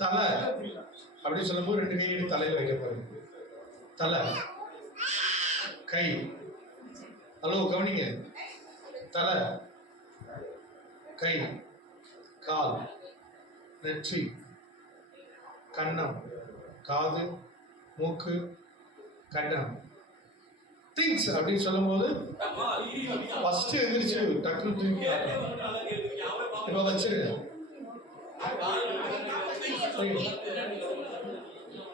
தலை அப்படின்னு சொல்லும்போது ரெண்டு கையும் தலையில வைக்க பாருங்க. தலை, கை, ஹலோ கவனிங்க, தலை, கை, கால், நெற்றி, கன்னம், காது, மூக்கு, கன்னம், திங்ஸ் அப்படின்னு சொல்லும் போது ஃபர்ஸ்ட் எந்திரிச்சு டக்குனு தூக்கி இப்ப வச்சிருங்க.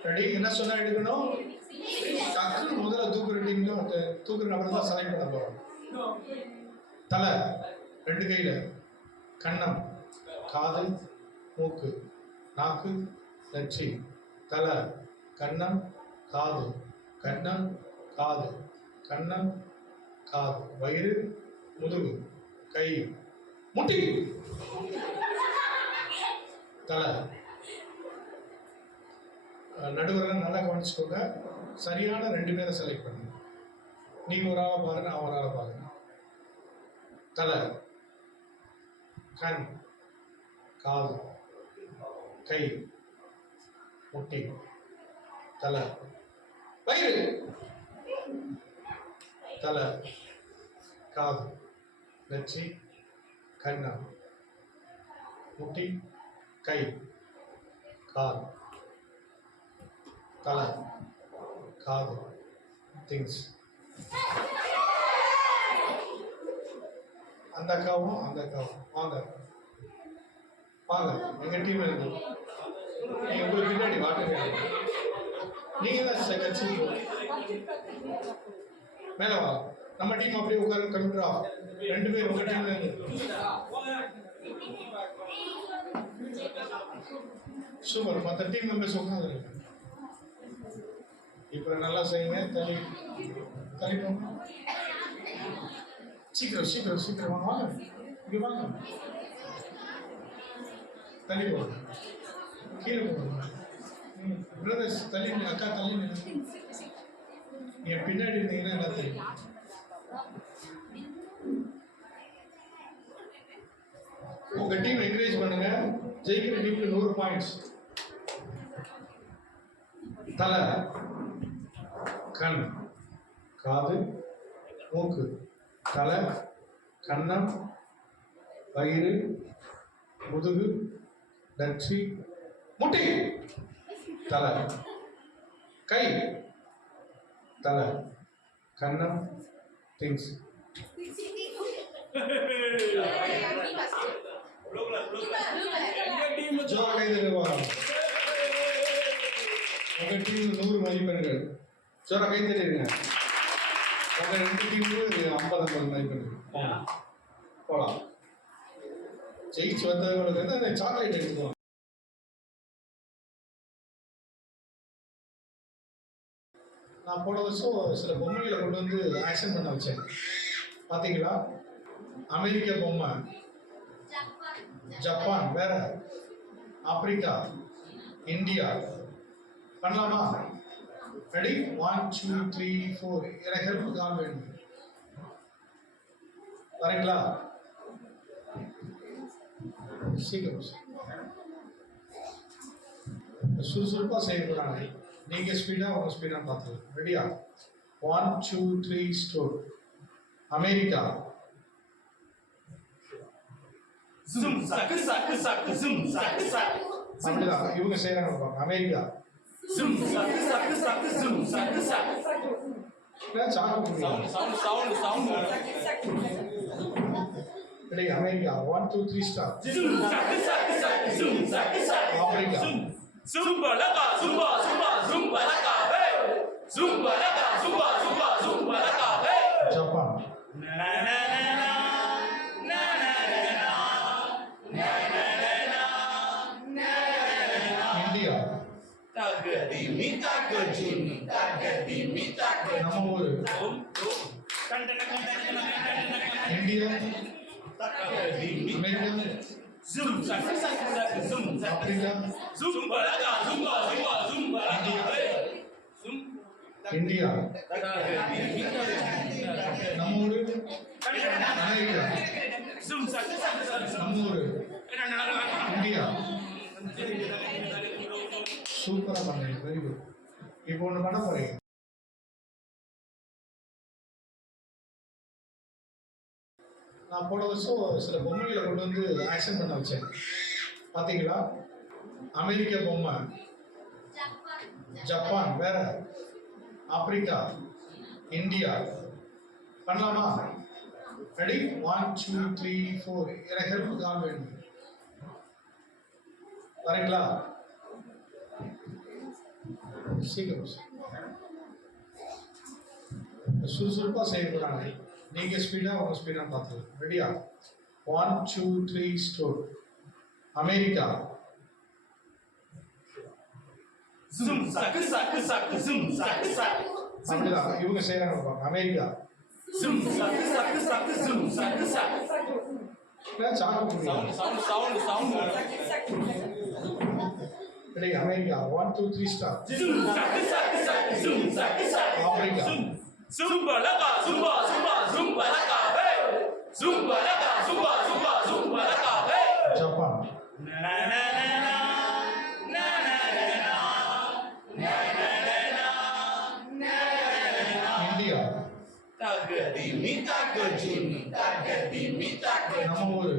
ரெடி? என்ன சொன்னா எடுக்கணும்? டக்குனு முதல்ல தூக்குற நபர் தான் செலக்ட் பண்ண போறோம். தலை ரெண்டு கையில, கன்னம், காது, மூக்கு, நாக்கு, நெற்றி, தலை, கன்னம், காது, கன்னம், காது, கன்னம், காது, வயிறு, முதுகு, கை, முட்டி, தலை. நடுவரெல்லாம் நல்லா கவனிச்சுக்கோங்க. சரியான ரெண்டு பேரை செலக்ட் பண்ணுங்க. நீங்க ஒரு ஆளை பாருங்க, அவன் ஒரு ஆளை பாருங்க. தலை, கண், காது, கை, முட்டி, தலை, வயிறு, தலை, காது, நெற்றி, கன்னம், முட்டி, கை, கால், தலை, காது, திங்ஸ். அந்த அக்காவும் வாங்க வாங்க, எங்க டீம் இருக்கு. நீங்க உங்களுக்கு பின்னாடி வாட்டுங்க. நீங்க தான் கட்சி மேல வா. நம்ம டீம் அப்படியே உட்கார கம்ப்யூட்டரா ரெண்டு பேர் உங்க டீம்ல இருந்து. சூப்பர். மற்ற டீம் மெம்பர்ஸ் உட்காந்து இப்ப நல்லா செய்யுங்க. தள்ளி போங்க. சீக்கிரம் வாங்க. இங்க வாங்க. தள்ளி போங்க. கீழே போங்க. பிரதர்ஸ் தள்ளி, அக்கா தள்ளி. என் பின்னாடி இருந்தீங்கன்னா என்ன தெரியும்? உங்க டீம் என்கரேஜ் பண்ணுங்க. ஜெயிக்கிற டீமுக்கு 100 பாயிண்ட்ஸ். தலை, கண், காது, மூக்கு, தலை, கன்னம், வயிறு, முதுகு, நெற்றி, முட்டி, தலை, கை, தலை, கன்னம், திங்ஸ். உங்க டீம் 100 மதிப்பெண்கள். ஜோரா கை தட்டிடுங்க. உங்க ரெண்டு டீமுக்கு 50 மதிப்பெண்கள். போலாம். ஜெயிச்சு வந்தவங்களுக்கு வந்து அந்த சாக்லேட் எடுத்துக்குவோம். நான் போன வருஷம் சில பொம்மைகளை கொண்டு வந்து ஆக்ஷன் பண்ண வச்சேன். பார்த்தீங்களா? அமெரிக்க பொம்மை, ஜப்பான், வேற ஆப்பிரிக்கா, இந்தியா. பண்ணலாமா? ரெடி? 1 2 3 4. எனக்கு ஹெல்ப் கால் வேணும். வரீங்களா? சீக்கிரம் சுறுசுறுப்பா செய்யக்கூடாது. நீங்க ஸ்பீடா உங்க ஸ்பீடா பார்த்துக்கலாம். ரெடியா? 1 2 3 ஸ்டோர். அமெரிக்கா. ஜூம் சக்கு சக்கு சக்கு ஜூம் சக்கு சக்கு. அப்படிதான் இவங்க செய்யறாங்க பாருங்க. அமெரிக்கா. ஜூம் சக்கு சக்கு சக்கு ஜூம் சக்கு சக்கு. Sound. Ready? America. 1 2 3 start. Zoom சக்கு சக்கு சக்கு ஜூம் சக்கு சக்கு. Africa. Zumba laka zumba laka hey. Zumba laka zumba laka hey. Japan. Na na na na na na na na. India. Tagadi mita நம்ம ஊரு. India. America. Zoom சக்கு சக்கு சக்கு zoom Africa. Zumba laka zumba laka hey. Zoom India. நம்ம ஊரு. America. Zoom சக்கு சக்கு சக்கு நம்ம ஊரு. India. சூப்பராக பண்ணுறீங்க, very good. இப்போ ஒன்று பண்ண போகிறீங்க. நான் போன வருஷம் சில பொம்மைகளை கொண்டு வந்து ஆக்ஷன் பண்ண வச்சேன், பார்த்தீங்களா? அமெரிக்கா பொம்மை, ஜப்பான், வேற ஆப்பிரிக்கா, இந்தியா. பண்ணலாமா? ரெடி? 1 2 3 4. எனக்கு ஹெல்ப்புக்கு ஆள் வேணும். வரீங்களா? சீக்கிரம் சுறுசுறுப்பாக செய்யக்கூடாது. நீங்கள் ஸ்பீடாக உங்கள் ஸ்பீடாக பார்த்துக்கலாம். ரெடியா? 1 2 3 store. America. Zoom, sac, sac, sac, zoom, sac, sac. அப்படிதான் இவங்க செய்கிறாங்க பாருங்க. America. Zoom, sac, sac, sac, zoom, sac, sac. Sound. Ready? America. 1 2 3 star. Zoom, sac, sac, sac, zoom, sac, sac. Africa. Zumba laka, zumba, zumba laka, hey. Zumba laka, zumba laka, hey. Japan. Na na na na na na na na. India. Tagadimi, tagadimi, tagadimi, tagadimi. நம்ம ஊரு.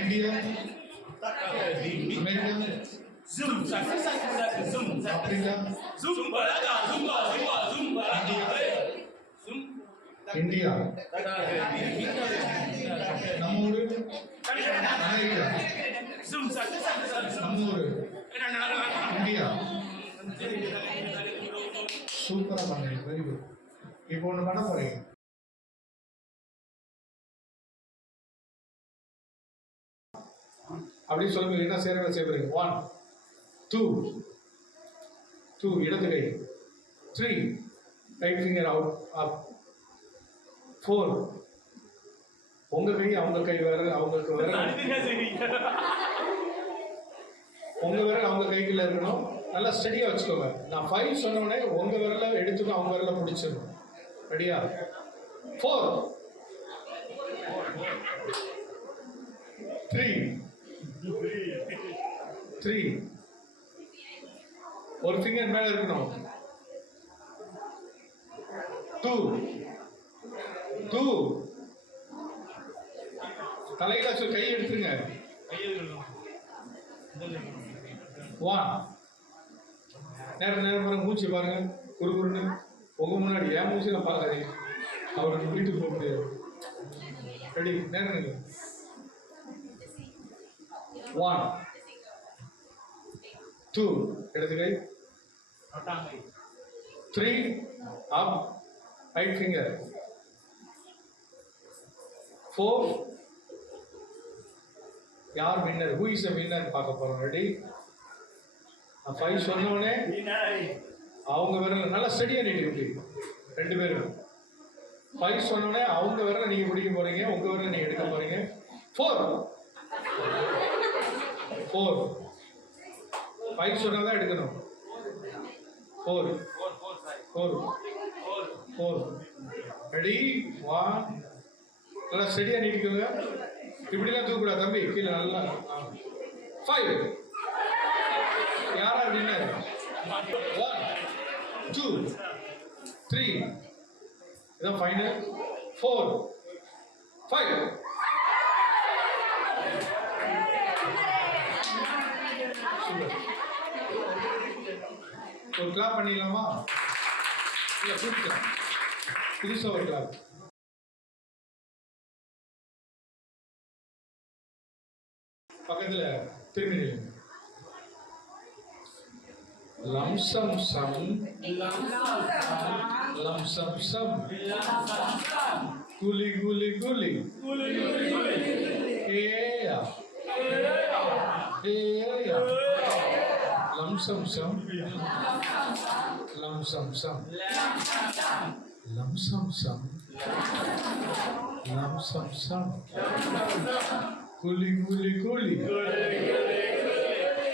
India. Tagadimi. America. Zoom, sac, sac, sac, zoom, sac. Africa. Zumba laka, zumba laka, hey. Zoom. India. Tagadimi, நம்ம ஊரு. America. zoom, sac, sac, sac, zoom. நம்ம ஊரு. India. சூப்பராக பண்ணுறீங்க, very good. இப்போ ஒன்று பண்ண போகிறீங்க. அப்படி சொல்லுங்க, என்ன சேர செய்ய போறீங்க. 1 2 2 இடது கை. 3 ரைட் ஃபிங்கர் அவுட் அப். 4 உங்க கை அவங்க கை வேற, அவங்களுக்கு வேற, உங்க விரல் அவங்க கைக்குள்ள இருக்கணும். நல்லா ஸ்டடியா வச்சுக்கோங்க. நான் 5 சொன்ன உடனே உங்க விரல எடுத்துட்டு அவங்க விரல பிடிச்சிடணும். ரெடியா? 4 3 ஒரு ஃபிங்கர் மேல இருக்கணும். 2 தலையில கை எடுத்துருங்க. 1 நேரம் பாருங்க, மூச்சு பாருங்க, குறுகுறுன்னு. உங்க முன்னாடி என் மூச்சு நான் பார்க்காதீங்க, அவருக்கு வீட்டுக்கு போக முடியாது. ரெடி? நேரம் நில்லுங்க. 1 2 இடது கை. 3 அப் ரைட் ஃபிங்கர். 4 யார் winner, who is a winner பார்க்க போறோம். ரெடி? நான் 5 சொன்ன உடனே அவங்க விரல நல்லா ஸ்டடியா நீட்டி ரெண்டு பேரும். 5 சொன்ன உடனே அவங்க விரல நீங்க பிடிக்க போறீங்க, உங்க விரல நீங்க எடுக்க போறீங்க. 4 5 சொன்னாதான் எடுக்கணும். 4 ரெடி? 1 நல்லா ஸ்டடியா நீட்டிக்கோங்க. இப்படிலாம் தூக்கூடாது தம்பி, கீழே நல்லா. 5 யாரா வின்னர்? 1 2 3 இதான் ஃபைனல். 4 5 ஒரு கிளாப் பண்ணிடலாமா? இல்லை கூப்பிட்டு புதுசாக ஒரு கிளாப். பக்கத்தில் திரும்பி நில்லுங்க. லம்சம் சம் லம்சம் சம் குலி குலி குலி ஏயா ஏயா லம்சம் சம் லம்சம் சம் லம்சம் சம் லம்சம் சம் குலி குலி குலி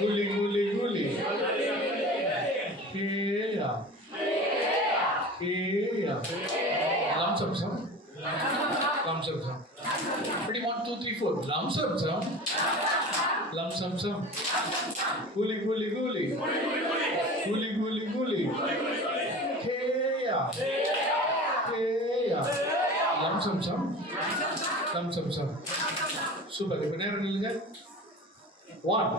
குலி குலி குலி ஏயா ஏயா லம்சம் சம் லம்சம் சம். Ready? 1 2 3 4 லம்சம் சம் லம்சம் சம் கூலி கூலி கூலி கூலி கூலி கூலி கேயா கேயா லம்சம் சம் லம்சம் சம். சூப்பர். இப்போ நேரம் நில்லுங்க. 1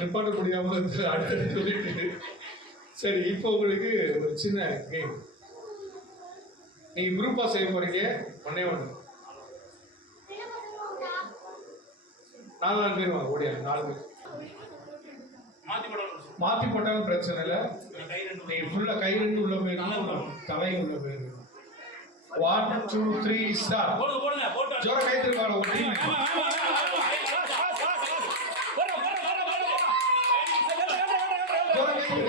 நிப்பாட்ட முடியாம அடுத்தது சொல்லிட்டு. சரி, இப்போ உங்களுக்கு ஒரு சின்ன கேம். நீங்க குரூப்பா செய்ய போறீங்க. ஒன்னே ஒன்று 4 பேர் வாங்க. ஓடியா 4 பேர் மாத்தி போட்டாலும் பிரச்சனை இல்லை. நீங்க ஃபுல்லா கை ரெண்டு உள்ள போயிருக்கணும், தலை உள்ள போயிருக்கணும். 1 2 3 ஸ்டார்ட். ஜோர கை திருப்பாங்க ஒரு டீம். ஜோர கை திருப்பாங்க.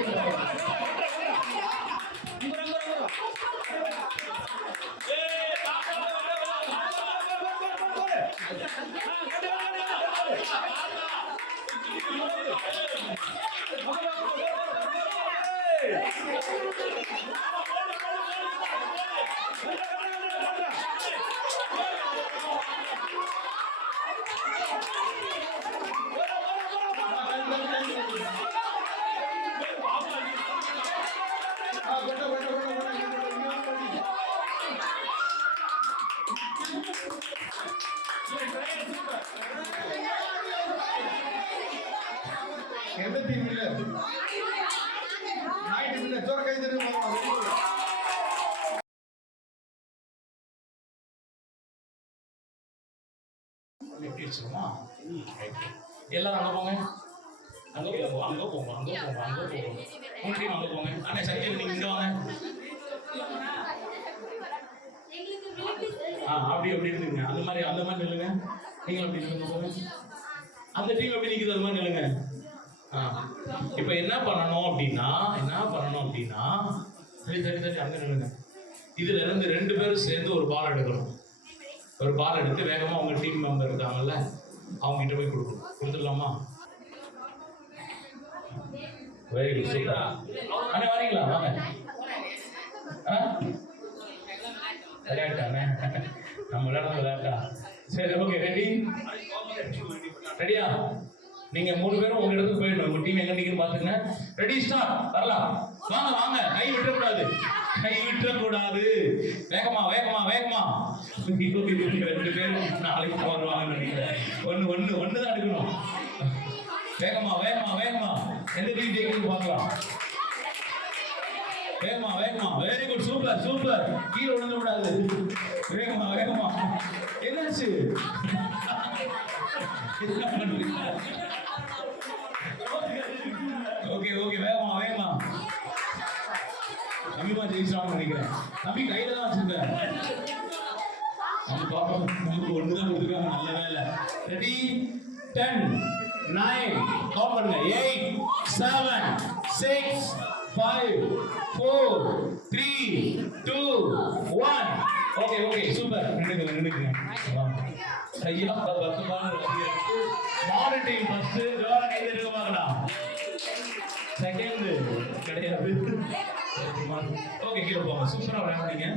எந்த டீம் இல்ல? நாய் டீம் இல்ல. ஜோர கை திருப்பாங்க. எல்லாரும் அங்க போங்க. அங்க போங்க, அங்க போங்க, அங்க போங்க, அங்க போங்க. உங்க டீம் அங்க போங்க. அண்ணே சத்தியம் நீங்க இங்க வாங்க. அப்படி இருக்குங்க. அந்த மாதிரி நில்லுங்க. நீங்களும் அப்படி நில்லுங்க போங்க. அந்த டீம் எப்படி நிக்குது அது மாதிரி நில்லுங்க. இப்போ என்ன பண்ணணும் அப்படின்னா சரி அங்க நில்லுங்க. இதுல இருந்து 2 பேரும் சேர்ந்து ஒரு பால் எடுக்கணும். ஒரு பால் எடுத்து வேகமா உங்க டீம் மெம்பர் இருக்காங்கல்ல அவங்க கிட்ட போய் கொடுக்கணும். கொடுத்துடலாமா? Very good, super. அண்ணே வரீங்களா? வாங்க. விளையாட்டாண்ணே, நம்ம விளையாட்டா. சரி, ஓகே, ரெடியா? நீங்க 3 பேரும் உங்க இடத்துக்கு போயிடணும். உங்க டீம் எங்க நிக்குன்னு பாத்துங்க. Ready, start. வரலாம். வாங்க. கை விட்டுறக்கூடாது. வேகமா 2 பேரும் நாளைக்கு வருவாங்கன்னு நினைக்கிறேன். ஒண்ணு தான் எடுக்கணும். வேகமா. எந்த டீம் ஜெயிக்கணும்னு பார்க்கலாம். வேகமா. Very good, super. கீழே விழுந்து விடாது. வேகமா. என்னாச்சு? ஓகே, வேகமா. நம்பிமா ஜெயிச்சான்னு நினைக்கிறேன். நம்பி கையில தான் வச்சிருக்கேன். நம்ம பாப்போம். நமக்கு 1 தான் கொடுத்துருக்காங்க. நல்ல வேலை. ரெடி, 10 9 கவுண்ட் பண்ணுங்க. 8 7 6 5 4 3 2 1. Okay, super. நின்னுக்குங்க. ஐயா, மாடு டீம் ஃபர்ஸ்ட். ஜோர கை தட்டுங்க பார்க்கலாம். செகண்ட் கிடையாது. ஓகே, கீழே போங்க. சூப்பரா விளையாடுறீங்க.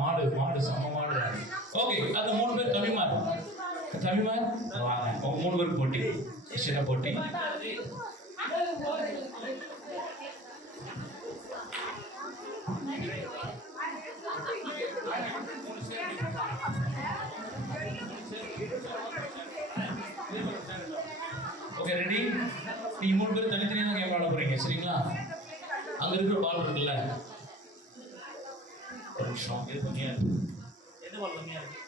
மாடு சம மாடு. ஓகே, அது 3 பேர் தமிழ்மார் வாங்க. உங்க 3 பேருக்கு போட்டி, சின்ன போட்டி. Okay, ready? நீங்க 3 பேர் தனித்தனியா தான் கேம் ஆட போறீங்க, சரிங்களா? அங்க இருக்கிற பால் இருக்குல்ல, ஒரு நிமிஷம். இது கம்மியா இருக்கு. எந்த பால் கம்மியா இருக்கு?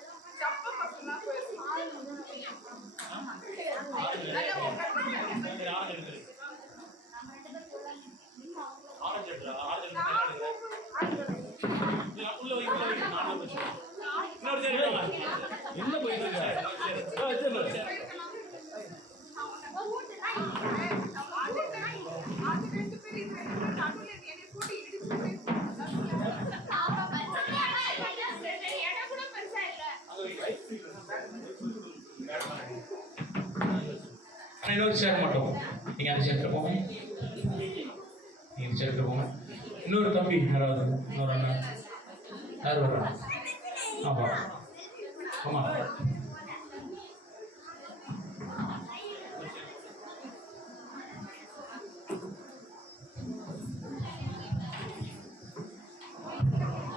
என்ன போயிட்டு இன்னொரு சேர் மட்டும் நீங்க அந்த சேர்த்து போங்க, நீங்க சேர்த்து போங்க. இன்னொரு தம்பி யாராவது, இன்னொரு அண்ணன் யார் வர்றா? ஆமா ஆமா.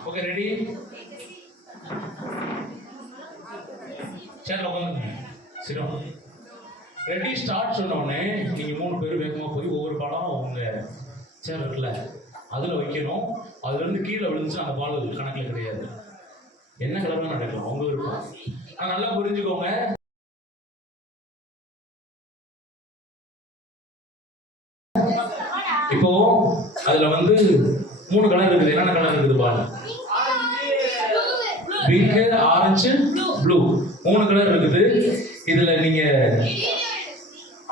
Okay ready? சேர்ல உட்காந்துங்க. சிரம் ரெடி ஸ்டார்ட் சொன்ன உடனே நீங்க 3 பேர் வேகமா போய் ஒவ்வொரு பாலம் உங்க சேர் இருக்குல்ல அதுல வைக்கணும். அதுல இருந்து கீழே விழுந்துச்சு அந்த பால் கணக்குல கிடையாது. என்ன கிழமை நடக்கலாம் உங்க விருப்பம். ஆனா நல்லா புரிஞ்சுக்கோங்க. இப்போ அதுல வந்து 3 கலர் இருக்குது. என்னென்ன கலர் இருக்குது பால்? பிங்க், ஆரஞ்சு, ப்ளூ, 3 கலர் இருக்குது. இதுல நீங்க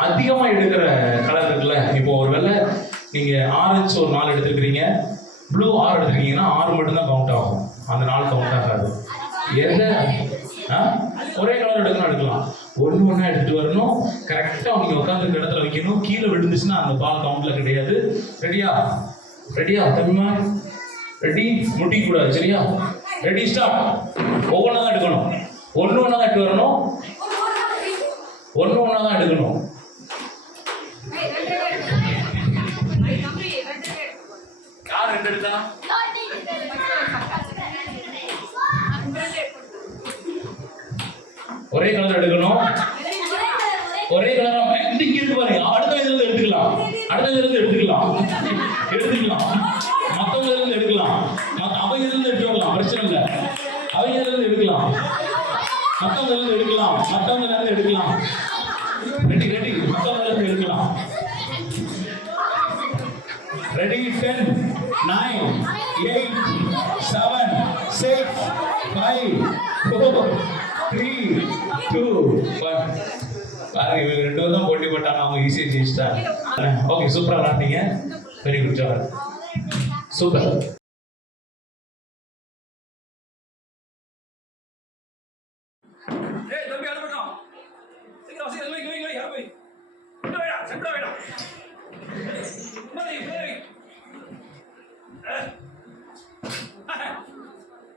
அதிகமா எடுக்கிற கலர் இருக்குல்ல, இப்போ ஒருவேளை நீங்க ஆரஞ்சு ஒரு 4 எடுத்துக்கிறீங்க, ப்ளூ 6 எடுத்துருக்கீங்கன்னா 6 மட்டும் தான் கவுண்ட் ஆகும், அந்த 4 கவுண்ட் ஆகாது. எதை ஒரே கலர் எடுக்கலாம், ஒண்ணா எடுத்துட்டு வரணும். கரெக்டா நீங்க உட்காந்துருக்க இடத்துல வைக்கணும். கீழே விழுந்துச்சுன்னா அந்த பால் கவுண்ட்ல கிடையாது. ரெடியா? ரெடியா தம்பிமா? ரெடி? முட்டிக்க கூடாது, சரியா? Ready start. ஒவ்வொன்றா தான் எடுக்கணும், ஒண்ணு தான் எடுத்து வரணும், ஒண்ணா தான் எடுக்கணும். யார் 2 எடுத்தா? ஒரே கலர் எடுக்கணும், ஒரே கலரா இங்க இருக்கு பாருங்க. அடுத்த இதுல இருந்து எடுத்துக்கலாம், அடுத்த இதுல இருந்து எடுத்துக்கலாம், மத்தவங்க இருந்து எடுக்கலாம், அவங்க இருந்து எடுத்து வரலாம், பிரச்சனை இல்லை. அவங்க இருந்து எடுக்கலாம், மத்தவங்க இருந்து எடுக்கலாம், மத்தவங்க இருந்து எடுக்கலாம். ரெடி ரெடி, மத்தவங்க இருந்து எடுக்கலாம். ரெடி? 10 9 8 7 6 5 4 3 2 1. பாருங்க, இவங்க 2 பேரும் தான் போட்டி போட்டாங்க, அவங்க ஈஸியா ஜெயிச்சிட்டாங்க. ஓகே, சூப்பரா விளையாண்டீங்க. Very good job, super. ஏய் தம்பி அனுப்பணும். சீக்கிரம் சீக்கிரம் வை யார் போய். வேடா சென்டரா வேடா. மதி மதி.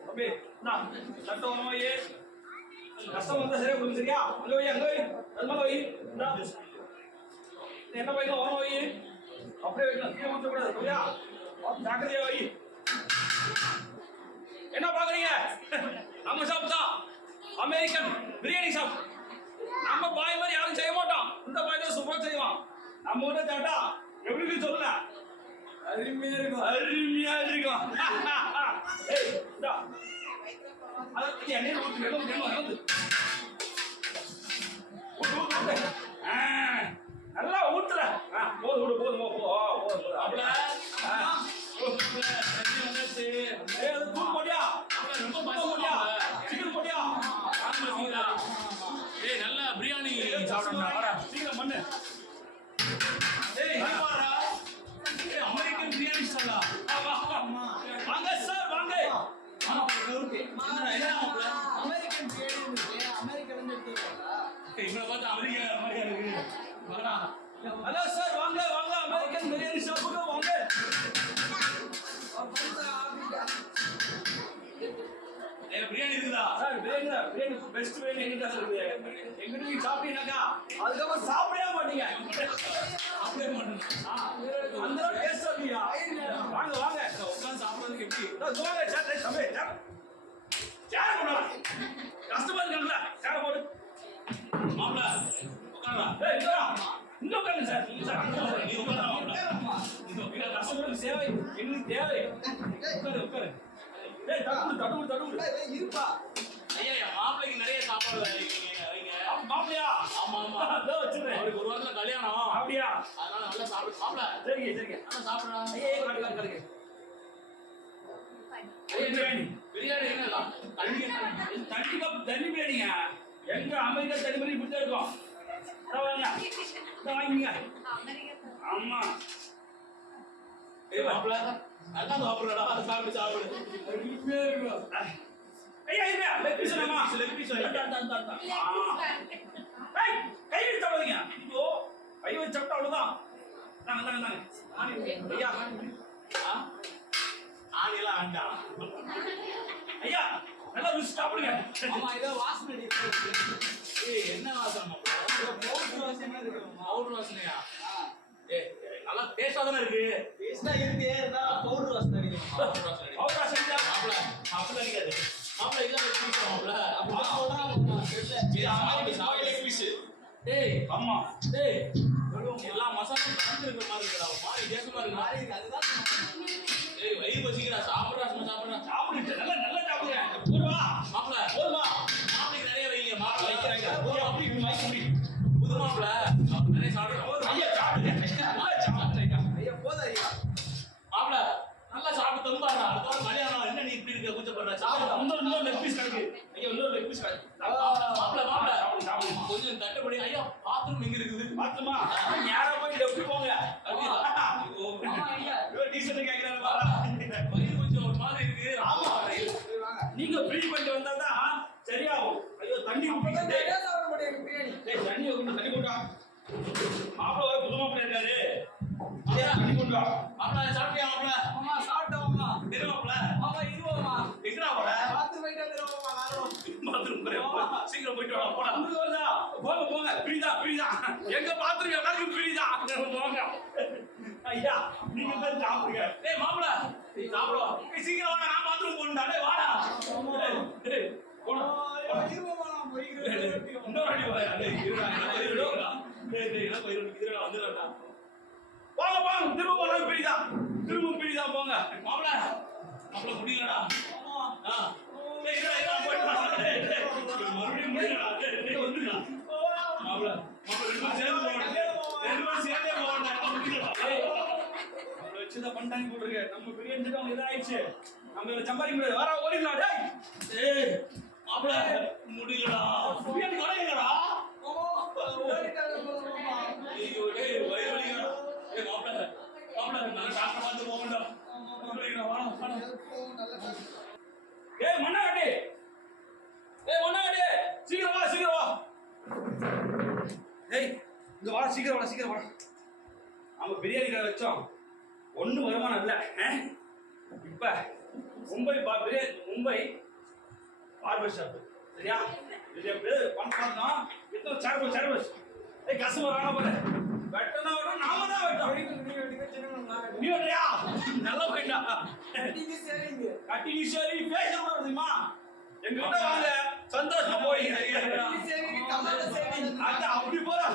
தம்பி நான் சட்ட வரமாயே. கஷ்டம் வந்தா சரியா போகும், சரியா? அங்க வை அது மேல வை. என்ன பையன் வரமா வை. அப்படியே வைக்கலாம், கீழே ஊத்த கூடாது, சரியா? ஜாக்கிரதையா வை. என்ன பாக்குறீங்க? நம்ம ஷாப் தான் அமெரிக்கன் பிரியாணி ஷாப். நம்ம பாய் மாதிரி யாரும் செய்ய மாட்டோம், இந்த பாய் தான் சூப்பரா செய்வான். நம்ம ஊர்ல சாப்பிட்டா எப்படி சொல்லல, அருமையா இருக்கும், அருமையா இருக்கும். ஏய் டா அது எண்ணெய் ஊத்து வெள்ளம் வெள்ளம் ஊத்து நல்லா ஊத்துற. போதும் போதும் அப்பல தூள் போட்டியா? ரொம்ப போட்டியா? சிக்கன் போட்டியா? ஏய் நல்ல பிரியாணி சாப்பிடணும், சீக்கிரம் பண்ணு. ஏய் பாரா, அமெரிக்கன் பிரியாணி ஸ்டைலா? வாங்க சார் வாங்க. அமெரிக்கன் பிரியாணி இருக்கு, அமெரிக்கால இருந்து எடுத்துருக்காங்க. இவனை பார்த்தா அமெரிக்கா மாதிரியா இருக்கு. ஹலோ சார் வாங்க அமெரிக்கன் பிரியாணி ஷாப்புக்கு வாங்க. பிரியாணி இருக்குதா சார்? பிரியாணி பெஸ்ட் பிரியாணி எங்கிட்ட சார் இருக்கு. எங்கிட்ட நீங்க சாப்பிட்டீங்கன்னாக்கா அதுக்கப்புறம் சாப்பிடவே மாட்டீங்க. அப்படியே மாட்டேன். அந்த டேஸ்ட் இல்லையா? வாங்க உட்காந்து சாப்பிட்றதுக்கு எப்படி? வாங்க சார். தம்பி சேர் போடா, கஷ்டமா இருக்காங்களா? சேர் போடு. மாப்பிள உட்காரா. ஏய் இன்னும் உட்காருங்க சார். நீ உட்காரா மாப்பிள. கஷ்டப்பட்டு சேவை எங்களுக்கு தேவை. உட்காரு. ஏய் தட்டு இருப்பா. ஐயா மாப்பிளைக்கு நிறைய சாப்பாடு வைங்க. மாப்பிளையா? ஆமா அதோ வச்சிருக்கேன். அவருக்கு 1 வாரத்துல கல்யாணம். அப்படியா? அதனால நல்லா சாப்பிடு மாப்பிள. சரிங்க நல்லா சாப்பிடுறா. காட்டுங்க. பிரியாணி என்ன கண்டிப்பா தண்ணி பிரியாணிங்க. எங்க அமெரிக்கா தண்ணி பிரியாணி இப்படி இருக்கும். வாங்கிங்க. ஆமா மாப்பிள அதான் சாப்பிடுறா. அதை சாப்பிடு. ஐயா லெக் பீஸ் வேணுமா? லெக் பீஸ் கை எடுத்து தடவைங்க. ஐயோ கை வச்சு சாப்பிட்டா அவ்வளவுதான். நாங்க ஐயா ஆணிலாம் ஆண்டான். ஐயா நல்லா ருசி சாப்பிடுங்க. ஆமா ஏதோ வாசனை அடிக்குது. ஏய் என்ன வாசனை மாப்ள? பவுடர் வாசனை இருக்கு. பவுடர் வாசனையா? ஏய் நல்லா டேஸ்டா தானே இருக்கு. டேஸ்டா இருக்கு. இருந்தாலும் பவுடர் வாசனை அடிக்குது. பவுடர் வாசனை. அவரா செஞ்சா மாப்ள அப்படி அடிக்காது. மாப்ள இதெல்லாம் ஒரு பீஸ் மாப்ள. அப்பா சொல்றாங்க இது அமெரிக்கன் ஸ்டைல் லெக் பீஸ். டேய் ஆமா டேய் எல்லா மசாலும் கலந்துருக்கிற மாதிரி இருக்குடா. மாதிரி வித்தியாசமா இருக்கு. மாறி இருக்கு. அதுதான் சொன்னேன். ஏய் வயிறு பசிக்குடா. சாப்பிடுறா சாப்பிடுறா. சாப்பிடுங்க நல்லா சாப்பிடுங்க. போடுவா மாப்ள போடுவா மாப்ளைக்கு நிறைய வைங்க. மாப்ள வைக்கிறாங்க. அப்படி வாங்கி புது மாப்ள அவர் நிறைய சாப்பிடுறோம். ஐயா சாப்பிடுங்க. நல்லா சாப்பிடுங்க. ஐயா போதா ஐயா. மாப்ள நல்லா சாப்பிட்டு தம்பாடா. அடுத்த வாரம் கல்யாணம் என்ன நீ இப்படி இருக்க கூச்சப்படுற? சாப்பிடு. இன்னொரு லெக் பீஸ் கிடக்கு. ஐயா இன்னொரு லெக் பீஸ் கிடக்கு. மாப்ள மாப்ள சாப்பிடுங்க. கொஞ்சம் தட்டுப்படி. ஐயா பாத்ரூம் எங்க இருக்குது? பாத்துமா நேரா போய் லெஃப்ட் போங்க. அப்படியா? ஆமா ஐயா. டீசன்ட் கேக்குறாரு பாரா. வயிறு கொஞ்சம் ஒரு மாதிரி இருக்கு. ஆமா. போய் வாங்க. நீங்க ஃப்ரீ பண்ணிட்டு வந்தா தான் சரியாகும். ஐயோ தண்ணி அப்பதான் குடிச்சிட்டே. நிறைய சாப்பிட முடியும் பிரியாணி. டேய் தண்ணி கொண்டு தண்ணி கொண்டா. மாப்பிள புது மாப்பிள இருக்காரு. ஐயா தண்ணி கொண்டா. மாப்ள சாப்பிட்டியா மாப்ள? ஆமா சாப்பிட்டோம்மா. எது மாப்ள? ஆமா இருவோம்மா. எங்கடா போற? பாத்து போயிட்டு வந்துருவோம்மா நானும். பாத்ரூம் போறேன். சீக்கிரம் போயிட்டு வாடா போடா. அங்க வரதா. போங்க போங்க ஃப்ரீ தான். எங்க பாத்ரூம் எல்லாருக்கும் ஃப்ரீ தான். போங்க. ஐயா நீங்க தான் சாப்பிடுங்க. டேய் மாப்ள நீ சாப்பிடுவா. சீக்கிரம் வாடா நான் பாத்ரூம் போறேன்டா. டேய் வாடா. டேய் போடா. இருவோம்மா நான் போய்க்கிறேன். இன்னொரு அடி வாயா. டேய் இருடா. இருடா. டேய் என்ன போயிரு இதுடா வந்துடா. போங்க திரும்ப ஃப்ரீ தான் போங்க. மாப்ள மாப்ள முடியலடா. ஆமா. ஆ டேய் இருடா போயிட்டு வா. டேய் மறுபடியும் முடியலடா. டேய் வந்துடா. மாப்ள ரெண்டு பேரும் சேர்ந்து போறோம். ரெண்டு பேரும் சேர்ந்தே போறோம்டா. முடியலடா. அவளை வச்சுதான் பண்ணிட்டாங்க போட்டுருக்கு. நம்ம பிரியாணி அவங்க இதாயிடுச்சு. நம்ம இதை சம்பாதிக்க முடியாது. வர ஓடிடலாம். டேய் மாப்ள முடியலடா. பிரியாணி கடைங்கடா. ஆமா. ஓடிட்டாங்க போதும்மா. ஐயோ டேய் வயிறு வலிக்குடா. டேய் மாப்ள நான் டாக்டர் பார்த்து போகணும்டா. முடியலடா வாடா. நல்ல ஏய் மண்ணாடி சீக்கிரம் வா. ஏய் இங்க வா சீக்கிரம் வா. நம்ம பிரியாணி கடை வச்சோம். ஒன்றும் வருமானம் இல்லை. இப்ப மும்பை பார்பர் ஷாப் சரியா? இது எப்படி பணம் பார்த்தோம். எத்தனை சார்பஸ் ஏய் கஸ்டமர் வாங்க போற வெட்டனா வரும். நாம தான் வெட்டோம். நீ வெட்டியா? நல்லா போயிட்டா. சரிங்க. கட்டி சரி பேச முடியுமா? எங்கிட்ட வாங்க சந்தோஷமா போய் சரி கமால சரி. அதான் அப்படி போறா.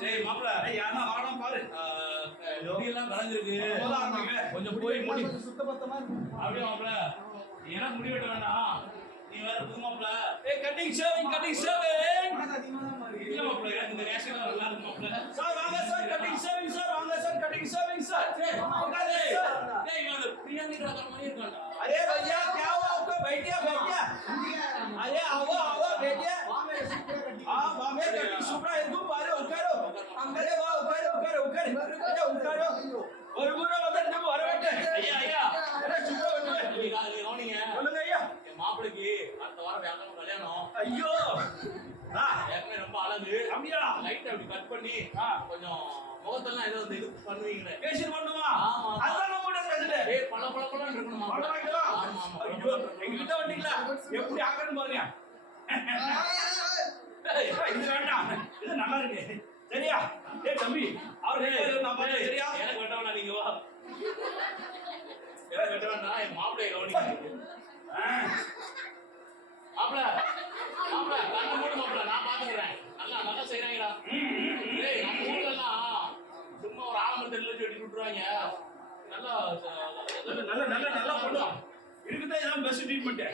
டேய் மாப்ள ஏய் யாரா வரணும் பாரு. முடியெல்லாம் கலஞ்சிருக்கு. போலாம் ஆரம்பிங்க. கொஞ்சம் போய் முடி. சுத்தபத்தமா இருக்கும். அப்படியே மாப்ள எனக்கு முடி வெட்ட வேண்டாம். நீ வேற புது மாப்ள. ஏய் கட்டிங் ஷேவிங் மனசு அதிகமா தான் மாறி. இல்ல மாப்ள எனக்கு இந்த ரேஷன் நல்லா இருக்கு மாப்ள. சார் வாங்க சார் கட்டிங் ஷேவிங் சார் வாங்க சார் கட்டிங் ஷேவிங் சார். உட்காரு. டேய் இவன் அந்த பிரியாணி கடை மாதிரி இருக்கான்டா. अरे भैया क्या हुआ आपका बैठिए अरे आओ बैठिए हाँ बॉम्बे कटिंग सुपड़ा एकदम बारे उकारो अरे वाह उकारो अरे उकारो ஒரு முறை வந்து நம்ம வர வேண்டாம். ஐயா அட சும்மா வந்து நீங்க கவனிங்க. சொல்லுங்க ஐயா. என் மாப்பிளைக்கு அடுத்த வாரம் வியாழக்கிழமை கல்யாணம். ஐயோ ஏற்கனவே ரொம்ப அழகு. அப்படியா? லைட் அப்படி கட் பண்ணி கொஞ்சம் முகத்தெல்லாம் ஏதோ வந்து இது பண்ணுவீங்களே. ஃபேஷியல் பண்ணுமா? ஆமா. அதான் நம்ம கூட பேசுறேன். ஏய் பளபளன்னு இருக்கணும் மாப்பிளை. ஆமா ஆமா. ஐயோ எங்ககிட்ட வந்தீங்களா? எப்படி ஆகறன்னு பாருங்க. இது வேண்டாம். இது நல்லா இருக்கு. சரியா? ஏய் தம்பி அவர் நான் பாத்து சரியா? எனக்கு வெட்ட வேண்டாம் நீங்க வா. எனக்கு வெட்ட வேண்டாம் என் மாப்பிளைய கவனிங்க. மாப்பிள கண்ணு மூடு மாப்பிள நான் பாத்துக்கிறேன். நல்லா செய்யறாங்கடா. ஏய் நம்ம ஊர்ல எல்லாம் சும்மா ஒரு ஆலமரத்துல வச்சு வெட்டி விட்டுருவாங்க. நல்லா நல்லா பண்ணுவோம். இருக்குதா இதான் பெஸ்ட் ட்ரீட்மெண்ட்.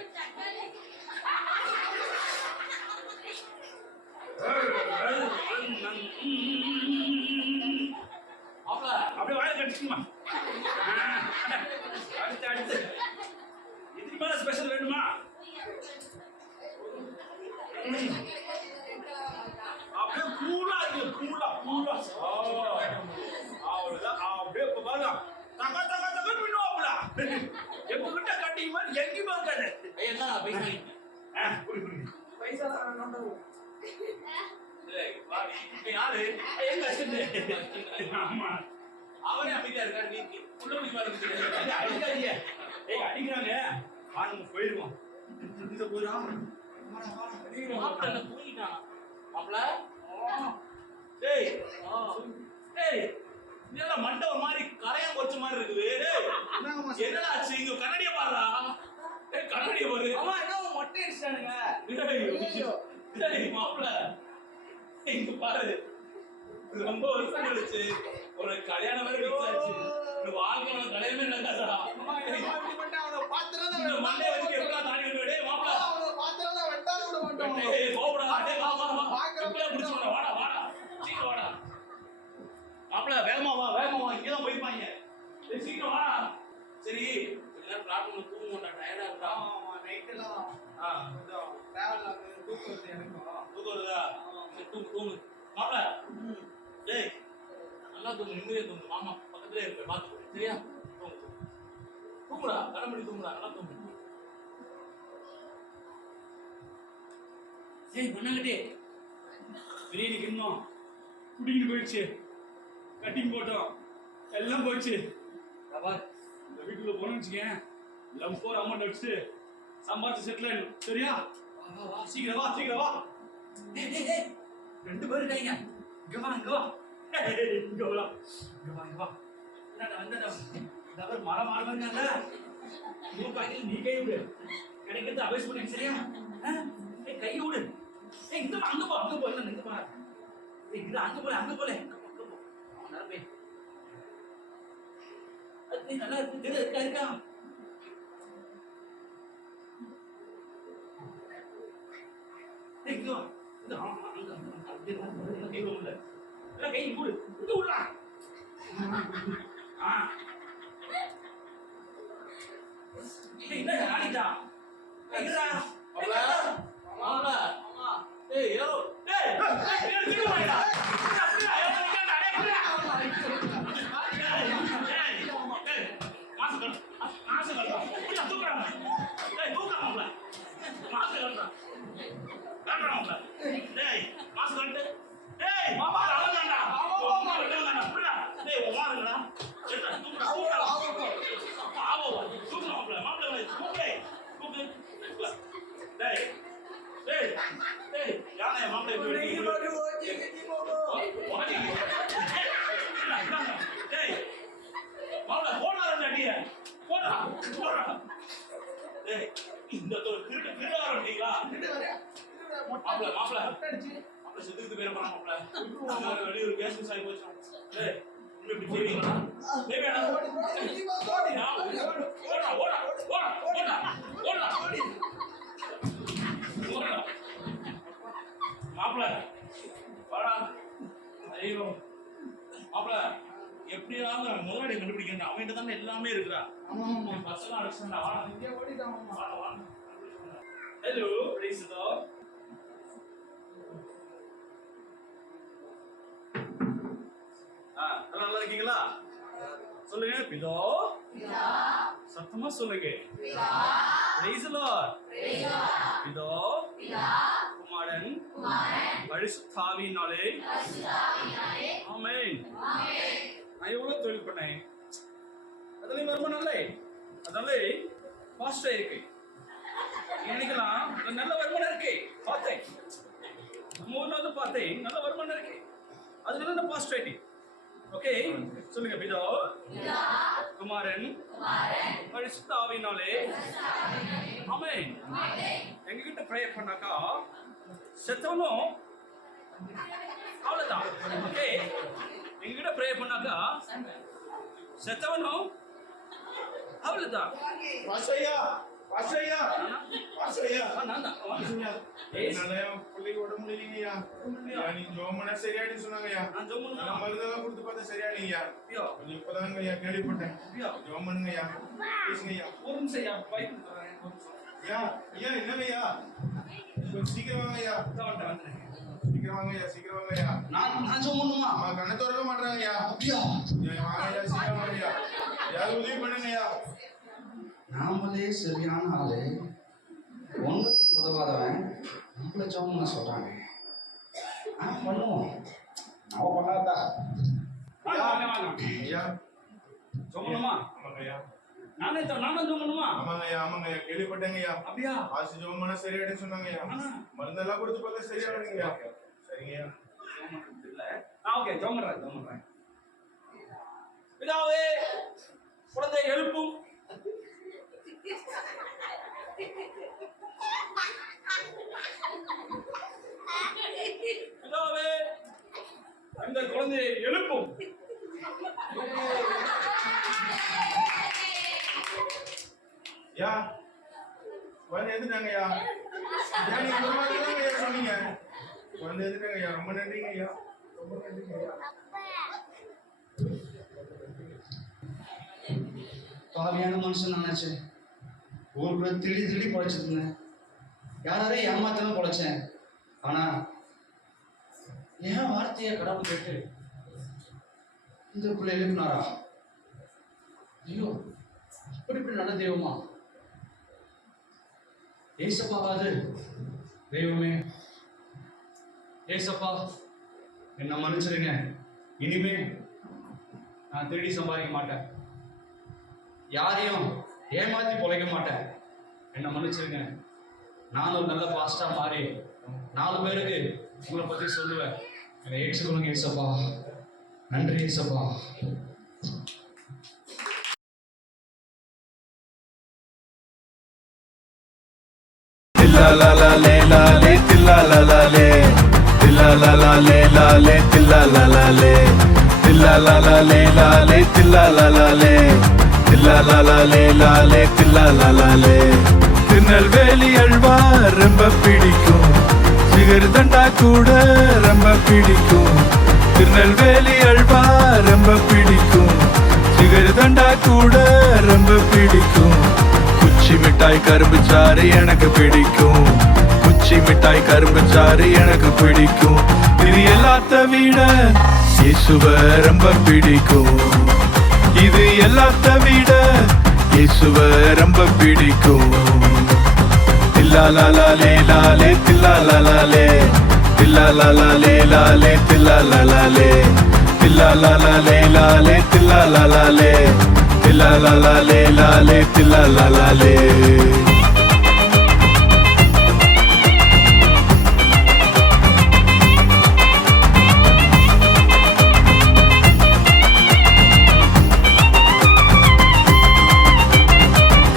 மாப்பிள அப்படியே வாயை கட்டிக்குமா? அடுத்து இதுக்கு மேல ஸ்பெஷல் வேணுமா? அப்படியே கூலா இருக்கு கூலா அவ்வளவுதான். அப்படியே இப்ப பாருங்க தக பண்ணுவாப்ல. எங்ககிட்ட கட்டிங் மாதிரி எங்கேயுமே இருக்காது. ஐயா என்ன பைசா புரியுது பைசா நோண்டவும் ஏய், வாடி. இப்ப யாரு? எங்க அசிஸ்டன்ட். ஆமா. அவரே அமைதியா இருக்காரு. நீ உள்ள போய் பாருங்க. ஏய், அடிக்காதீங்க. ஏய், அடிக்கிறாங்க. வா, நம்ம போயிடுவோம். இந்த போறா. மாப்பிள்ள என்ன தூங்கிட்டானா? மாப்பிள்ள? டேய். டேய். இதெல்லாம் மண்டை ஒரு மாதிரி கரையான் கொச்ச மாதிரி இருக்குது. டேய். என்னடா ஆச்சு? இங்க கண்ணாடிய பாருடா. டேய், கண்ணாடிய பாரு. அம்மா என்ன மொட்டை அடிச்சிட்டானுங்க. டேய், மாப்பிள்ள. இங்க பாரு. ரொம்ப வருஷம் கழிச்சு ஒரு கல்யாணம் வேற ஃபிக்ஸ் ஆச்சு. இந்த வாழ்க்கையோட கல்யாணமே நடக்காதா? அம்மா என்ன இப்படி பண்ணிட்டா அவனை பாத்துறத இந்த மண்டைய வச்சு எப்படா தாண்டி வருவ? டேய் மாப்பிள்ள. அவனை பாத்துறத வெட்டாத விட மாட்டோம். டேய், கோபுடா. டேய், வா வா வா. பாக்குற எப்படியா பிடிச்சு வாடா, வாடா வாடா. சீக்கிரம் வாடா. மாப்பிள்ள வேகமா வா, வேகமா வா. இங்க தான் போயிருப்பாங்க. டேய், சீக்கிரம் வாடா. சரி, கொஞ்ச நேரம் பிளாட்ஃபார்ம்ல தூங்குவோம்டா. டயர்டா இருக்கா? ஆமா நைட்லாம் ஆ. டிராவல் தூக்கம் வருது எனக்கும். தூக்கம் வருதா? சரி, தூங்கு தூங்கு. மாப்பிள்ள. டேய், நல்லா தூங்கு, நிம்மதியா தூங்கு. மாமா பக்கத்துலயே இருப்பேன், பாத்துக்கோ. சரியா? தூங்கு தூங்கு. தூங்குடா, கண்ணமூடி தூங்குடா, நல்லா தூங்கு. ஏய், பண்ணாங்கட்டே. பிரியாணி கிண்ணம் குடிக்கிட்டு போயிடுச்சு. கட்டிங் போட்டோம். எல்லாம் போயிடுச்சு. இந்த வீட்டுக்குள்ள போனோம்னு வச்சுக்கேன். லம்போர் அமௌண்ட் வச்சுட்டு சம்பாதிச்சு செட்டில் ஆயிடும். சரியா? வா வா, சீக்கிரம் வா, சீக்கிரம் வா. ஏய், 2 பேர் இருக்காங்க. இங்க வா, இங்க வா. இங்க வா, இங்க வா, இங்க வா. என்னடா இந்த பேர் மரம் மாறமா இருக்காங்க. நீ கை விடு. கிடைக்கிறது அபேஸ் பண்ணி சரியா? ஏய், கை விடு. ஏய், இங்க வா, அங்க போ, அங்க போ. இல்ல, இங்க வா. ஏய், இது அங்க போல, அங்க போல. அவன் நேரம் போய். அது நல்லா இருக்கு. இருக்கா. ஏய், இங்க வா. இந்த ஆமா, அங்க அப்படியே கை விடல. இல்ல, கை விடு. இங்க விடுடா. ஆ. ஏய், என்ன ஆடிடா? ஏய்டா. மாப்பிள்ள. மாப்பிள்ள. டேய், ஏதோ. டேய், டேய், சீக்கிரம் வாடா. அப்படியே ஏதோ நிக்கடா. டேய், புள்ள. டேய், காசு கட்டு. காசு கட்டு. புள்ள தூக்குறா. டேய், தூக்குறா மாப்பிள்ள. காசு கட்டுடா. கட்டுடா மாப்பிள்ள. டேய், காசு கட்டு. டேய், மாமா அவன்தான்டா. மாமா அவன்தான்டா. புள்ள. டேய், உமாருங்கடா. டேய், தூக்குறா. தூக்குறா. ஆவோ. தூக்குறா மாப்பிள்ள. மாப்பிள்ள தூக்கு. தூக்கு. டேய். டேய். டேய், யானை மாப்பிள்ளை இப்படி டேய், மாப்பிள்ளை போடா அடிய. போடா. போடா. டேய், இந்த திருட ஆரம்பிட்டீங்களா? மாப்பிள்ளை மாப்பிள்ளை மாப்பிள்ளை செத்துக்கு பேர போறான் மாப்பிள்ளை. வெளியூர் கேஸ் மிஸ் ஆகி போச்சு. டேய், இப்படி செய்வீங்களா? டேய் வேணா. ஓடிடா. ஓடா ஓடா ஓடா ஓடா ஓடா ஓடா. மாப்பிள்ள வாடா. ஐயோ மாப்பிள்ள, எப்படியாவது முதலாளி கண்டுபிடிக்கணும். அவன்கிட்ட தானே எல்லாமே இருக்குறா. பஸ் எல்லாம் அடிச்சுடா. வாடா, இங்கே ஓடிட்டான் மாமா. வாடா வாடா. ஹலோ, பிளீஸ் இதோ. நல்லா இருக்கீங்களா? சொல்லுங்க. பிதோ. சத்தமா சொல்லுங்க. Praise the lord. பிதோ. குமாரன். பரிசுத்த ஆவியினாலே. ஆமென். நான் எவ்வளவு தொழில் பண்ணேன். அதுல வருமானம் இல்லை. அதனால பாஸ்டா இருக்கு. நினைக்கலாம் நல்ல வருமானம் இருக்கு. பார்த்தேன், நம்ம ஊர்ல வந்து பார்த்தேன், நல்ல வருமானம் இருக்கு. அதனால நான் பாஸ்டர் ஆயிட்டேன். ஓகே, சொல்லுங்க. பிதா, குமாரன், பரிசுத்த ஆவியினாலே. ஆமென். எங்ககிட்ட ப்ரேயர் பண்ணாக்கா செத்தவனும் அவ்வளவுதான். ஓகே, எங்ககிட்ட ப்ரேயர் பண்ணாக்கா செத்தவனும் அவ்வளவுதான். வாசையா வாசையா வாசையா நான் தான். என்னால பிள்ளைக்கு உடம்பு முடியலைங்கய்யா. நீங்க ஜோமனா சரியாடி சொன்னாங்கய்யா. நான் ஜோமன் நான் மருந்தெல்லாம் கொடுத்து பார்த்தா சரியாடிங்கய்யா. கொஞ்சம் இப்பதாங்க ஐயா கேள்விப்பட்டேன். ஜோமனுங்கய்யா, பேசுங்கய்யா. ஒரு நிமிஷம் ஐயா, பைக் தரேன். ஐயா ஐயா என்னங்கய்யா, கொஞ்சம் சீக்கிரம் வாங்கய்யா. சீக்கிரம் வாங்கய்யா, சீக்கிரம் வாங்கய்யா. நான் ஜோமனுமா? அம்மா கண்ணை திறக்க மாட்டாங்கய்யா. வாங்கய்யா, சீக்கிரம் வாங்கய்யா. யாரும் உதவி பண்ணுங்கய்யா. நாமளே சரியான ஆளு, ஒன்றுத்துக்கு உதவாதவன் நம்மள ஜோம்னு சொல்றாங்க. பண்ணுவோம். அவன் பண்ணாதா? வாங்க வாங்க வாங்க. ஐயா சொல்லணுமா? ஆமாங்க ஐயா நானே சொல்லணுமா? ஆமாங்க ஐயா ஆமாங்க ஐயா கேள்விப்பட்டேங்க ஐயா அப்படியா? ஆசி ஜோமன சரியாயிடுன்னு சொன்னாங்க ஐயா மருந்தெல்லாம் கொடுத்து பார்த்தா சரியாயிடுங்க ஐயா சரிங்க ஐயா இல்ல ஓகே ஜோமறேன். பிதாவே குழந்தை எழுப்பும். பிதாவே இந்த குழந்தையை எழுப்பும். ஐயா குழந்தை எதுனாங்க ஐயா நீங்க ஒரு மாதிரி தாங்க ஐயா சொன்னீங்க குழந்தை எதுனாங்க ஐயா ரொம்ப நன்றிங்க ஐயா ரொம்ப நன்றிங்க ஐயா பாவியான மனுஷன் நினைச்சேன். ஊருக்குள்ள திருடி பொழைச்சிட்டு இருந்தேன். யாரையும் ஏமாத்தாம பொழைச்சேன். ஆனா என் வார்த்தையை கடவுள் கேட்டு இந்த பிள்ளை எழுப்பினாரா? ஐயோ, இப்படி நல்ல தெய்வமா? ஏசப்பாவாது தெய்வமே, ஏசப்பா என்ன மன்னிச்சிருங்க. இனிமே நான் திருடி சம்பாதிக்க மாட்டேன், யாரையும் ஏமாத்தி பொழைக்க மாட்டேன். என்னை மன்னிச்சிருங்க. நான் ஒரு நல்ல பாஸ்டா மாறி 4 பேருக்கு உங்களை பத்தி சொல்லுவேன். என்னை ஏற்றுக்கொள்ளுங்க ஏசப்பா. நன்றி ஏசப்பா. தில்லா லா லா லே லா லே தில்லா லா லா லே தில்லா லா லா லே லா லே தில்லா லா லா லே தில்லா லா லா லே லா லே தில்லா லா லா லே தில்லா லா லா லே லா லே தில்லா லா லா லே. திருநெல்வேலி அல்வா ரொம்ப பிடிக்கும், சிகர்தண்டா கூட ரொம்ப பிடிக்கும். திருநெல்வேலி அல்வா ரொம்ப பிடிக்கும், சிகர்தண்டா கூட ரொம்ப பிடிக்கும். குச்சி மிட்டாய் கரும்பு சாறு எனக்கு பிடிக்கும், குச்சி மிட்டாய் கரும்பு சாறு எனக்கு பிடிக்கும். இது எல்லாத்த விட இயேசுவை ரொம்ப பிடிக்கும், இது எல்லாத்த விட இயேசுவை ரொம்ப பிடிக்கும். தில்லா லா லா லே லா லே தில்லா லா லா லே தில்லா லா லா லே லா லே தில்லா லா லா லே தில்லா லா லா லே லா லே தில்லா லா லா லே தில்லா லா லா லே லா லே தில்லா லா லா லே.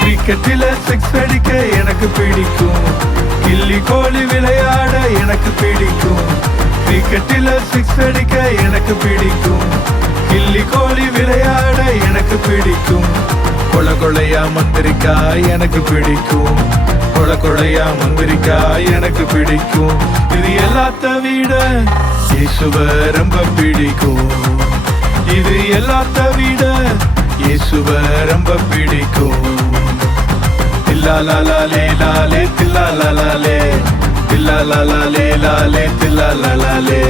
கிரிக்கெட்டில 6 அடிக்க எனக்கு பிடிக்கும், கில்லி கோலி விளையாட எனக்கு பிடிக்கும். கிரிக்கெட்டில 6 அடிக்க எனக்கு பிடிக்கும், கில்லி கோலி விளையாட எனக்கு பிடிக்கும். கொலை கொலையா மந்திரிக்காய் எனக்கு பிடிக்கும், கொலை கொலையா மந்திரிக்காய் எனக்கு பிடிக்கும். இது எல்லாத்த விட இயேசுவை ரொம்ப பிடிக்கும், இது எல்லாத்த விட இயேசுவை ரொம்ப பிடிக்கும். தில்லா லா லா லே லா லே தில்லா லா லா லே தில்லா லா லா லே லா லே தில்லா லா லா லே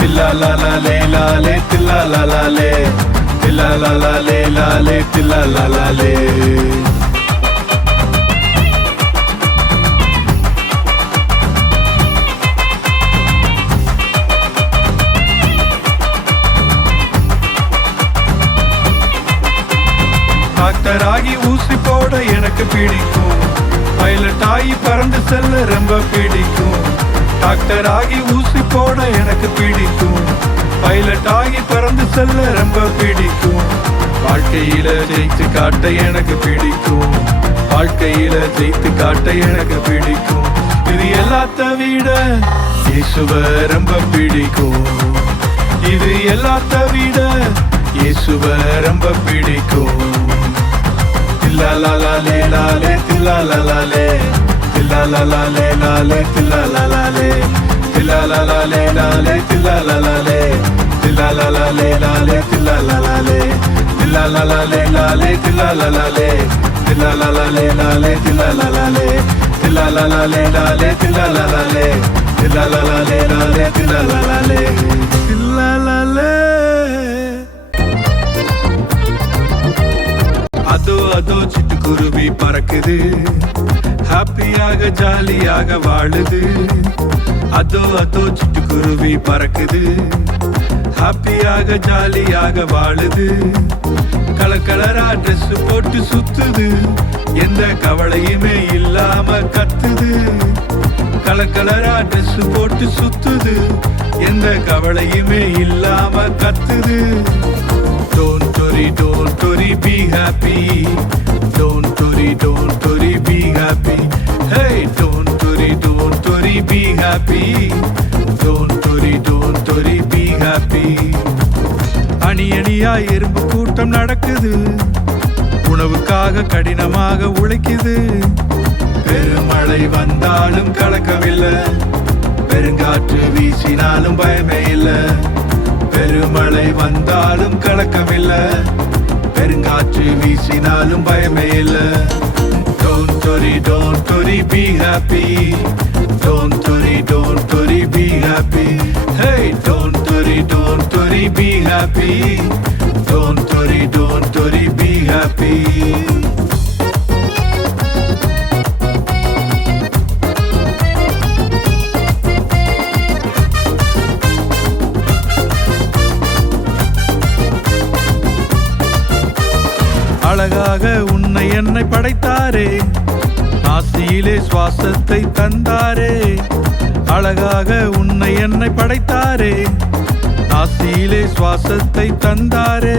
தில்லா லா லா லே லா லே தில்லா லா லா லே தில்லா லா லா லே லா லே தில்லா லா லா லே. டாக்டர் ஆகி ஊசி போட எனக்கு பிடிக்கும், பைலட் ஆகி பறந்து செல்ல ரொம்ப பிடிக்கும். டாக்டர் ஆகி ஊசி போட எனக்கு பிடிக்கும், பைலட் ஆகி பறந்து செல்ல ரொம்ப பிடிக்கும். வாழ்க்கையில ஜெயித்து காட்ட எனக்கு பிடிக்கும், வாழ்க்கையில ஜெயித்து காட்ட எனக்கு பிடிக்கும். இது எல்லாத்த விட இயேசுவை ரொம்ப பிடிக்கும், இது எல்லாத்த விட இயேசுவை ரொம்ப பிடிக்கும். தில்லா லா லா லே லா லே தில்லா லா லா லே தில்லா லா லா லே லா லே தில்லா லா லா லே தில்லா லா லா லே லா லே தில்லா லா லா லே தில்லா லா லா லே லா லே தில்லா லா லா லே தில்லா லா லா லே லா லே தில்லா லா லா லே தில்லா லா லா லே லா லே தில்லா லா லா லே தில்லா லா லா லே லா லே தில்லா லா லா லே தில்லா லா லா லே லா லே தில்லா லா லா லே தில்லா லா லே. அதோ அதோ சிட்டுக்குருவி பறக்குது, ஹாப்பியாக ஜாலியாக வாழுது. அதோ அதோ சிட்டுக்குருவி பறக்குது. ஹாப்பியாக ஜாலியாக வாழுது. கலர் கலரா ட்ரெஸ் போட்டு சுத்துது. எந்த கவலையுமே இல்லாம கத்துது. கலர் கலரா ட்ரெஸ் போட்டு சுத்துது. எந்த கவலையுமே இல்லாம கத்துது. Don't worry, be happy. Don't worry, be happy. Hey, don't worry, be happy. Don't worry, be happy. அணி அணியா எறும்பு கூட்டம் நடக்குது. உணவுக்காக கடினமாக உழைக்குது. பெருமழை வந்தாலும் கலக்கவில்லை. பெருங்காற்று வீசினாலும் பயமே இல்லை. பெருமழை வந்தாலும் கலக்கமில்லை. பெருங்காற்று வீசினாலும் பயமே இல்லை. Don't worry, be happy. Don't worry, be happy. Hey, don't worry, be happy. Don't worry, be happy. அழகாக உன்னை என்னை படைத்தாரே. ஆசியிலே சுவாசத்தை தந்தாரே. அழகாக உன்னை என்னை படைத்தாரே. ஆசியிலே சுவாசத்தை தந்தாரே.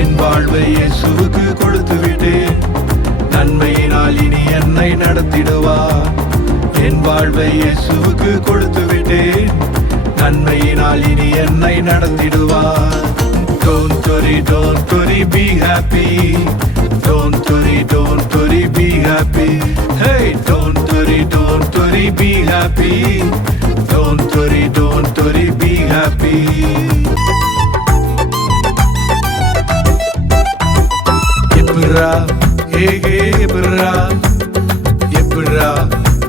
என் வாழ்வை இயேசுவுக்கு கொடுத்து விட்டேன். நன்மையினால் இனி என்னை நடத்திடுவார். என் வாழ்வை இயேசுவுக்கு கொடுத்து விட்டேன். நன்மையினால் இனி என்னை நடத்திடுவார். Don't worry, be happy. Don't worry, be happy. Hey, don't worry, be happy. Don't worry, be happy. Epra, hey hey epra. Epra,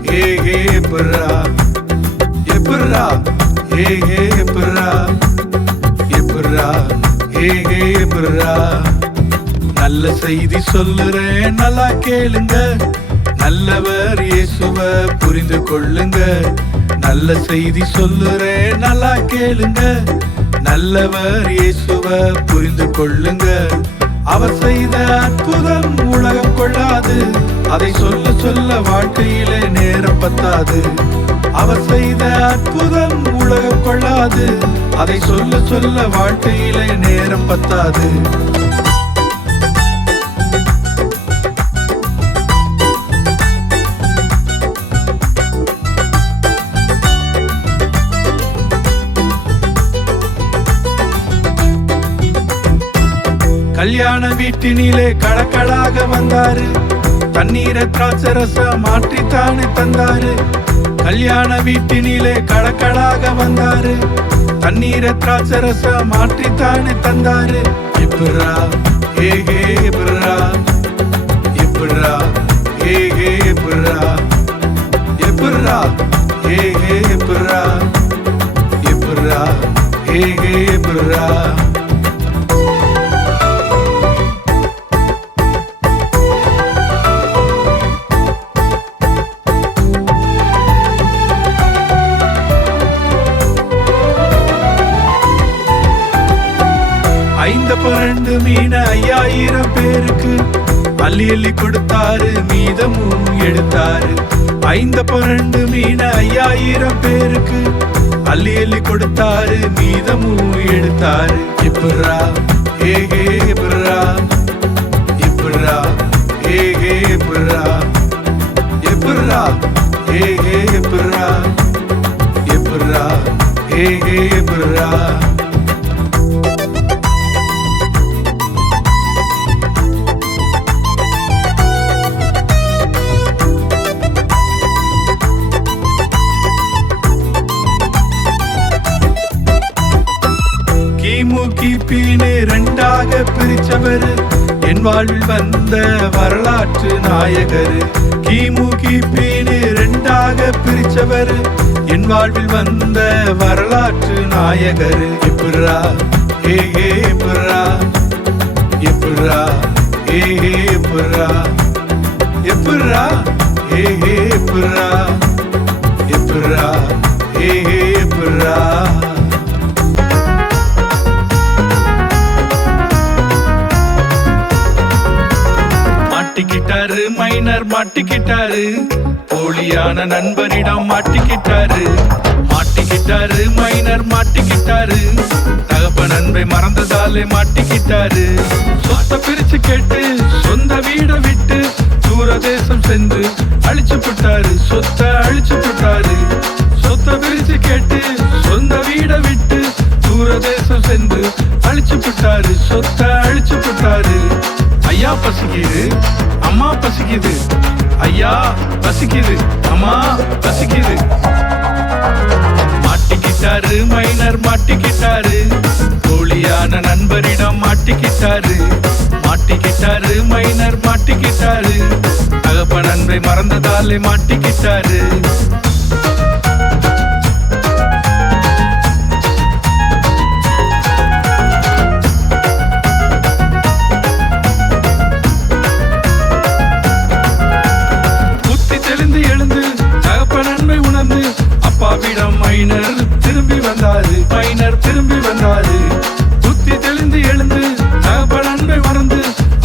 hey hey epra. Epra, hey hey epra. Epra, hey hey epra. நல்ல செய்தி சொல்லுறேன், நல்லா கேளுங்க. நல்லவர் இயேசுவ புரிந்து கொள்ளுங்க. நல்ல செய்தி சொல்லுறேன், நல்லா கேளுங்க. நல்லவர் இயேசுவ புரிந்து கொள்ளுங்க. அவர் செய்த அற்புதம் உலகம் கொள்ளாது. அதை சொல்ல சொல்ல வாழ்க்கையிலே நேரம் பத்தாது. அவர் செய்த அற்புதம் உலகம் கொள்ளாது. அதை சொல்ல சொல்ல வாழ்க்கையிலே நேரம் பத்தாது. கல்யாண வீட்டினிலே கடக்கடாக வந்தாரு. தண்ணீரை திராட்சரச மாற்றித்தானே தந்தாரு. கல்யாண வீட்டினிலே கடக்கடாக வந்தாரு. தண்ணீரை திராட்சரச மாற்றித்தானே தந்தாரு. இப்ரா ஹே ஹே இப்ரா. இப்ரா ஹே ஹே இப்ரா. இப்ரா ஹே ஹே இப்ரா. இப்ரா ஹே ஹே இப்ரா. பரண்டு மீன 5000 பேருக்கு அள்ளி அள்ளி கொடுத்தாரு. மீதமும் எடுத்தாரு. 5 பரண்டு மீன 5000 பேருக்கு அள்ளி அள்ளி கொடுத்தாரு. மீதமும் எடுத்தாரு. இப்ரா ஹே ஹே இப்ரா. இப்ரா ஹே ஹே இப்ரா. இப்ரா ஹே ஹே இப்ரா. இப்ரா ஹே ஹே இப்ரா. கிபீனு 2ஆக பிரிச்சவர் என் வாழ்வில் வந்த வரலாற்று நாயகர். கிபீனு 2ஆக பிரிச்சவர் என் வாழ்வில் வந்த வரலாற்று நாயகர். இப்ரா ஹே ஹே இப்ரா. இப்ரா ஹே ஹே இப்ரா. இப்ரா ஹே ஹே புரா எப்புரா ஹே புரா மாட்டிக்கிட்டாரு மைனர் மாட்டிக்கிட்டாரு போலியான நண்பரிடம் மாட்டிக்கிட்டாரு மாட்டிக்கிட்டாரு மைனர் மாட்டிக்கிட்டாரு தகப்ப நண்பை மறந்ததாலே மாட்டிக்கிட்டாரு சொத்த பிரிச்சு கேட்டு சொந்த வீட விட்டு தூரதேசம் சென்று அழிச்சு போட்டாரு சொத்த அழிச்சு போட்டாரு சொத்த பிரிச்சு கேட்டு சொந்த வீட விட்டு தூரதேசம் சென்று அழிச்சு போட்டாரு சொத்த அழிச்சு போட்டாரு ஐயா பசிக்குது அம்மா பசிக்குது ஐயா பசிக்குது அம்மா பசிக்குது மாட்டிக்கிட்டாரு மைனர் மாட்டிக்கிட்டாரு போலியான நண்பரிடம் மாட்டிக்கிட்டாரு மாட்டிக்கிட்டாரு மைனர் மாட்டிக்கிட்டாரு தகப்ப நண்பை மறந்ததாலே மாட்டிக்கிட்டாரு அப்பாவிடம் மைனர் திரும்பி வந்தாரு மைனர் திரும்பி வந்தாரு புத்தி தெளிந்து எழுந்து தகப்ப நண்பை மறந்து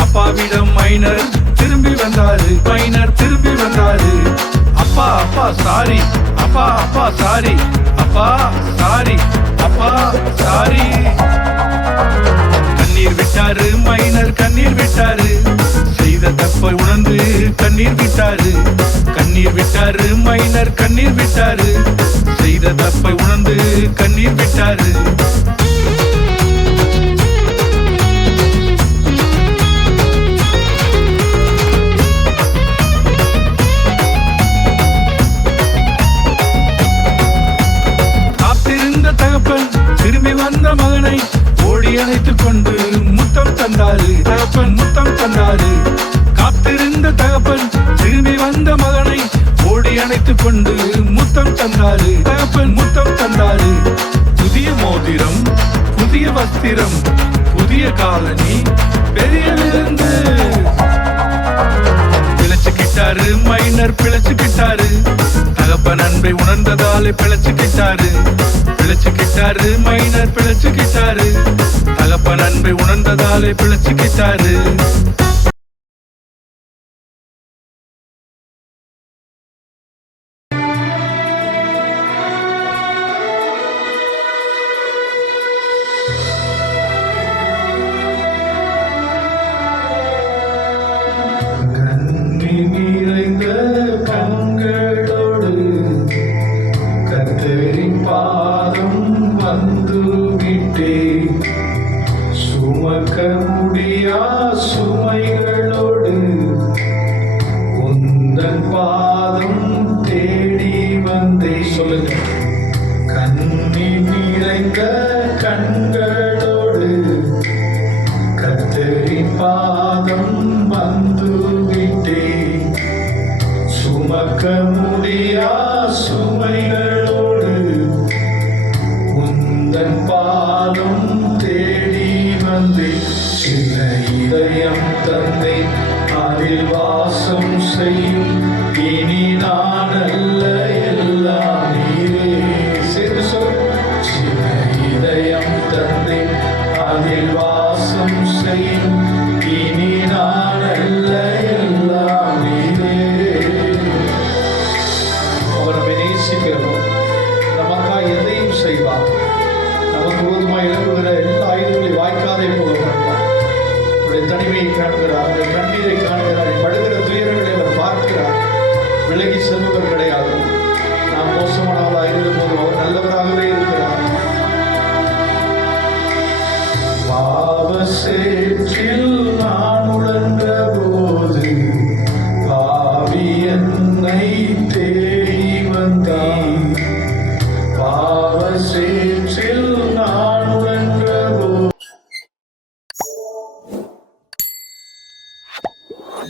அப்பாவிடம் மைனர் திரும்பி வந்தாரு மைனர் திரும்பி வந்தாரு அப்பா அப்பா சாரி அப்பா அப்பா சாரி அப்பா சாரி அப்பா சாரி கண்ணீர் விட்டாரு மைனர் கண்ணீர் விட்டாரு செய்த தப்பை உணர்ந்து கண்ணீர் விட்டாரு கண்ணீர் விட்டாரு மைனர் கண்ணீர் விட்டாரு செய்த தப்பை உணர்ந்து கண்ணீர் விட்டாரு காத்திருந்த தகப்பன் திரும்பி வந்த மகனை ஓடி அணைத்துக் கொண்டு முத்தம் தந்தாரு தகப்பன் முத்தம் தந்தாரு காத்திருந்த தகப்பன் திரும்பி வந்த மகனை ஓடி அணைத்துக் கொண்டு முத்தம் தந்தாரு தகப்பன் முத்தம் தந்தாரு புதிய மோதிரம் புதிய வஸ்திரம் புதிய காலனி பெரிய விருந்து பிழைச்சுக்கிட்டாரு மைனர் பிழைச்சுக்கிட்டாரு தகப்ப நண்பை உணர்ந்ததாலே பிழைச்சுக்கிட்டாரு பிழைச்சுக்கிட்டாரு மைனர் பிழைச்சுக்கிட்டாரு தகப்ப நண்பை உணர்ந்ததாலே பிழைச்சுக்கிட்டாரு நிறைந்த கண்களோடு கர்த்தரின் பாதம் வந்து விட்டே சுமக்க முடியா சுமைகளோடு உந்தன் பாதம் தேடி வந்தே சொல்லுங்க கண்ணீர் நிறைந்த கண்களோடு கர்த்தரின் பாதம் வந்து விட்டே சுமக்க முடியா சுமைகளோடு உந்தன் பாதம் தேடி வந்தே சின்ன இதயம் தந்தை அதில் வாசம் செய்யும்